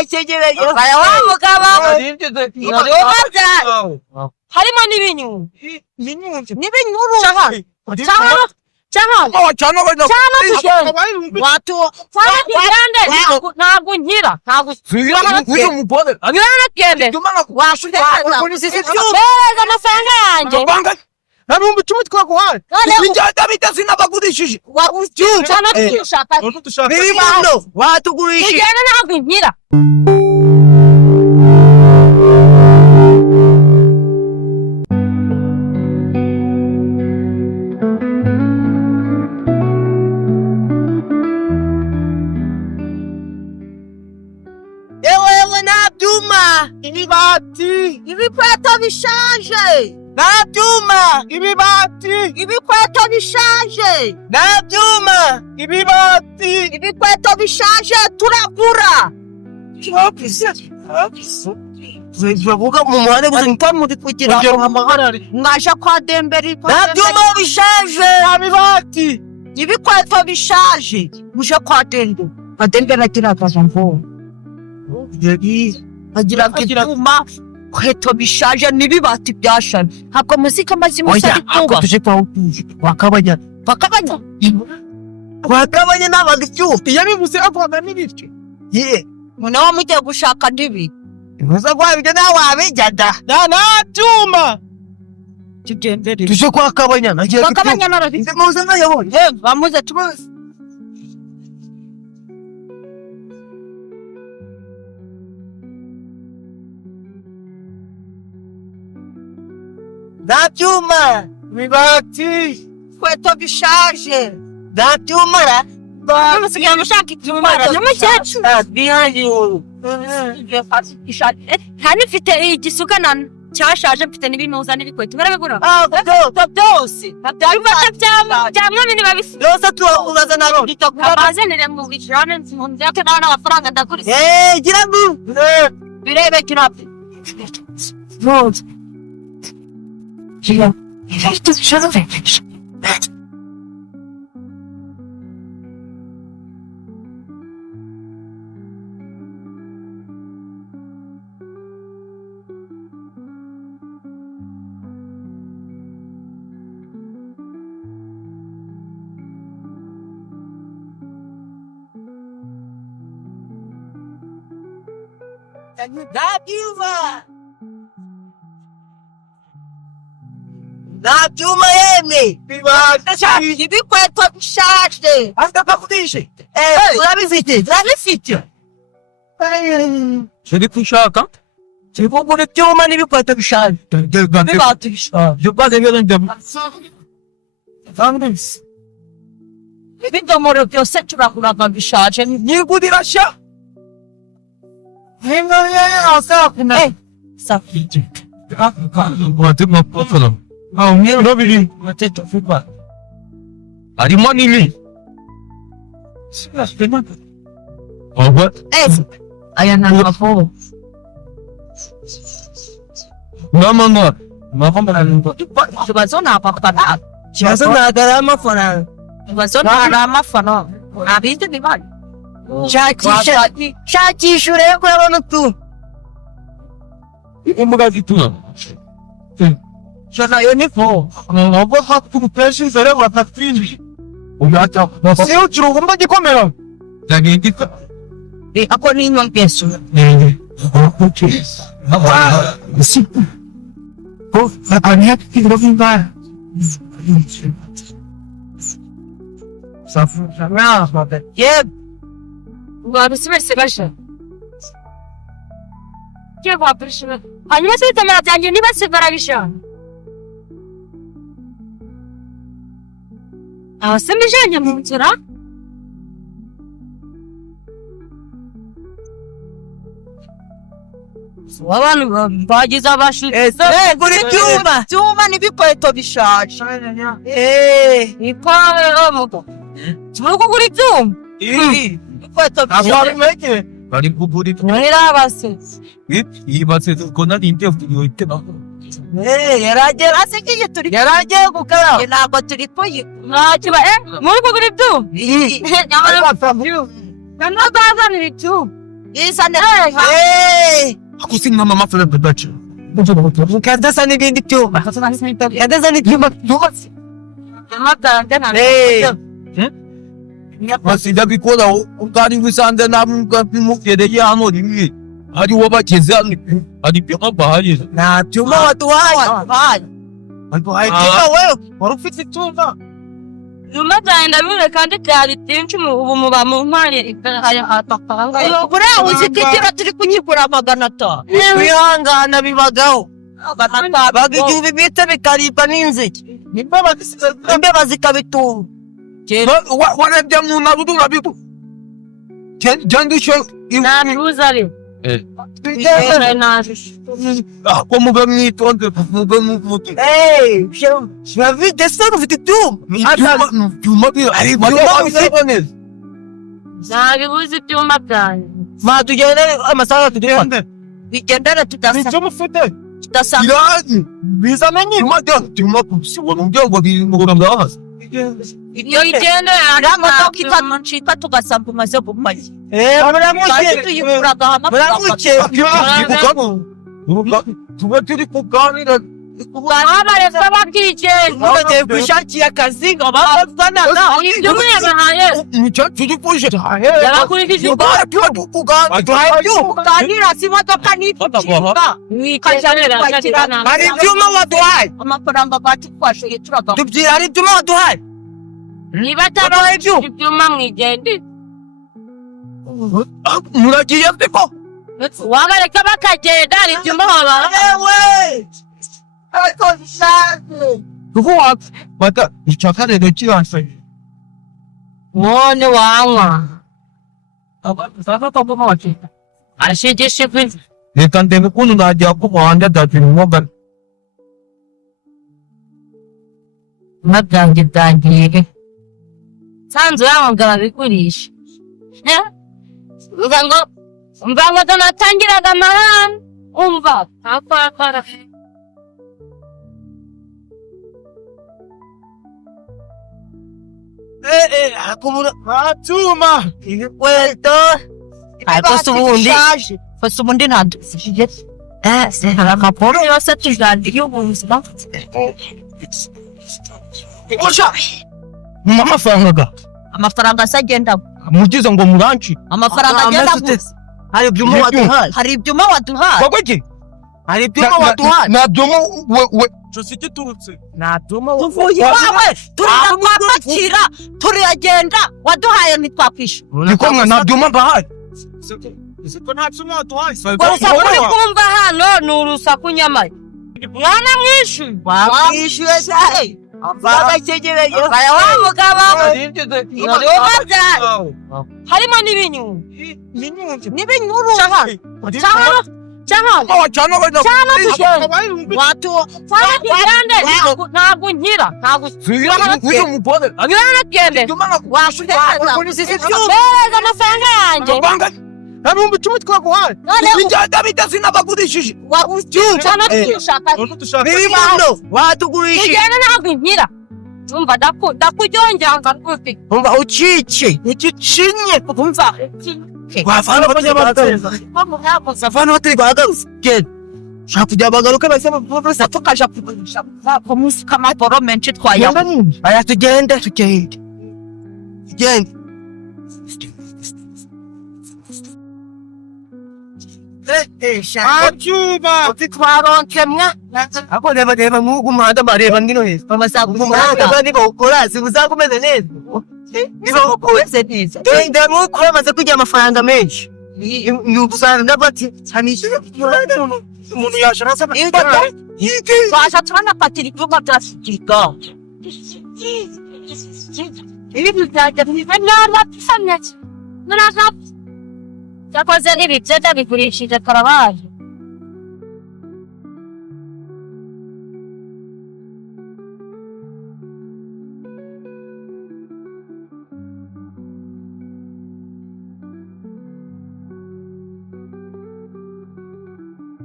wachejereje aya wa mugabo harimo n'ibinyuru cyangwa watu fanya ntabwo nkira ntabwo kende washaka amafaranga yanjye nabumbi 10 twaguhaye injata bitasi nabagurishije wagucyana dushaka bibando watugurishije igana ntabwo nkira ibikweto bishaje nabyuma ibikweto bishaje nabyuma ibikweto bishaje turagura bavuga mu muhanda gusa nta muri kugira mwaje kwa Demberi nabyuma bishaje abibati ibikweto bishaje muje kwa Demberi agira akazamvo agira kituma kweto bishaje nibibati byashaje hako muzika mazimu sari kuba tuje kwa wakabanya n'abagicyo yabivuze avuga n'ibityo munawo mujye gushaka ndibi bivuze kwa ibyo nawe wabijyada nabyuma tugendere tuje kwa kabanya nagiye kabanya narafite muze nayobonye bamuze tumuze nabyuma bibati kweto bishaje nabyumara bamusigaye gushaka itumara n'umukecuru bihangiye hano mfite igisugana cyashaje mfite n'ibinuza n'ibikweto barabigura byose byamwe bini babisi byose tubaza naro abazanire mu bijana mu ndake n'amafaranga ndakuri gira mu birebe kirapi rose gira nabyuma yemwe ibikweto bishaje akakudishe urabifite Shedi kushaka kugura ibyuma n'ibikweto bishaje bibati bishaje ibidomoro byose turaguraga bishaje nigurira sha sakiti Watima potolo. Robili. Mateto fupa. Arimo nini? Sina spema. Oh what? aya nangafo Mama. Mama nani? tubazona apapana Chazana garama fana. tubazona arama fana abite bibali shakishure ko yabona tu Umuga dituna. shana yonifo Abo hakku peshi zare watatini. Uyata. Sio churugumba gikomera. Dagindi. ako ni nyong peso Okay. Sipu. Oh, apanya kirovimba. Safu. yeb wabisibese basha Kiye wabirishwe hanyuma se tamara byanjye niba sibarabisha abasemejanye mu nzira abantu bagize abashitsi kuri byuma n'ibikweto bishaje ipare omuto turuko kuri byuma ibikweto bishaje Bari kuburi. nyira base Ibase kona ninte yoite na. yaragera asekiye turi yaragiye gukara ntabwo turi kuyi ntakiba muri ko kuri byuma nyamara kandi bazanira icyuma Isane. Hey! Ako sing mama mafala bebacha. Kada sana ibindi byuma. Kada sana ibyuma byubatse. Hey! Masida bikola ukari wisanda namuka pimukede yano rimwe. Ari wabageze ari pima bahari. Na byuma waduhaye. Waduhaye byuma wewe. Wari ufite icyuma. Nyuma byagenda bimwe kandi byari byinshi ubu muba mu ntwari aya atapanga. Buriya uzikitira turi kunyigura 500. Wihangana bibagaho. Bagigiye bita bikaribwa n'inzige. Imbeba zikabitunga. Wanabya mu nabudu nabibu. Jandisho Naruzari. Ako muga mwitonde muga mutu. Hey, je vu des sons ufite ibyuma. Byuma bi ari byuma. Zabibuze ibyuma byanjye. Tugende amasaha tugende. Bigendera Icyo mufite. tudasanga. Irani. Bizamenye byuma kubisibona ngo biri mu Rwanda hasi. Iyo igenda Imodoka itamucika tugasanga umaze gupaki. Baramuke tuyikuraga amafaranga. Tuba turi kuganira. abaretse bakigenda. Bagiye gushakira akazi ngo bafanana. Ibyo mwabahaye Nicyo turi kuje. yabakurikije Kuganira si imodoka n'ipikika. wikajanira Hari ibyuma waduhaye. amafaranga batwashoye turaga Tubyira hari ibyuma waduhaye. niba atari ibyuma mwigende Muragiye peko. wabareka bakagenda hari ibyuma wabaha Ewe! Ariko bishaje. Kuko bata icyakare kiranse. none wanywa ashigishe kwiza Reka ndebe kuntu najya ku muhanda datimwoga. mabyange byangiye sanzu yamugaba bigurisha umva ngo donatangiraga amahane umva akwakara Akumura Atuma. inkweto. Ariko se ubundi ntabwo hari amakuru yose tuganiriye ubuzima. Mu mafaranga. Amafaranga se agenda. Mugize ngo muranci. Amafaranga agenda gusa. Hari ibyuma waduhaye. Hari ibyuma waduhaye. Bagwiki. Hari ibyuma waduhaye. Na byuma we Josi giturutse. Nta byuma tuvuye wawe. Turira kwapakira. Turagenda. Waduhaye ntitwakwisha. Nikomwe na byuma bahari. Siko nta byuma waduhaye. urusaku uri kumva hano ni urusaku nyamara mwana mwishyuye Wamwishyuye se. Bagakegereye. aya wa mugabo harimo n'ibinyungu n'ibinyuru cyangwa Wacana bana. Watu Wagende ntabwo nkira ntabwo Uyu mupole. ngende bereza amafaranga yanjye Hari umutima twaguhaye. Injyana bidazina bagurishije. cyane dushaka birimondo watugurishije. igenda ntabwo nkira umva ndakuryongera rwose Umva ucice. Ucicinye. Umva. Wafana abanyamateka. Safana batari guhagarutse. Genda. Shaka kujya bagaruke base bose tukaja kugurisha. Ko musi kamaporo menshi twaya. Aya tugende. Genda. Atuma. Twaronke mwa. Ako reba mugu muhanda bareba ngino heza. Bamasagu muhanda bandi bawukora sibuzakomeze neza. Niba ukwese neza. Genda muko bamaze kujya amafaranga menshi. Nubusanga bati sanisha Umuntu yashara sana. Basha twana patiri ibyuma byashikika. ibi bizajya nara bisamye naraza cyakoze ibi byajya bigurishije karabaje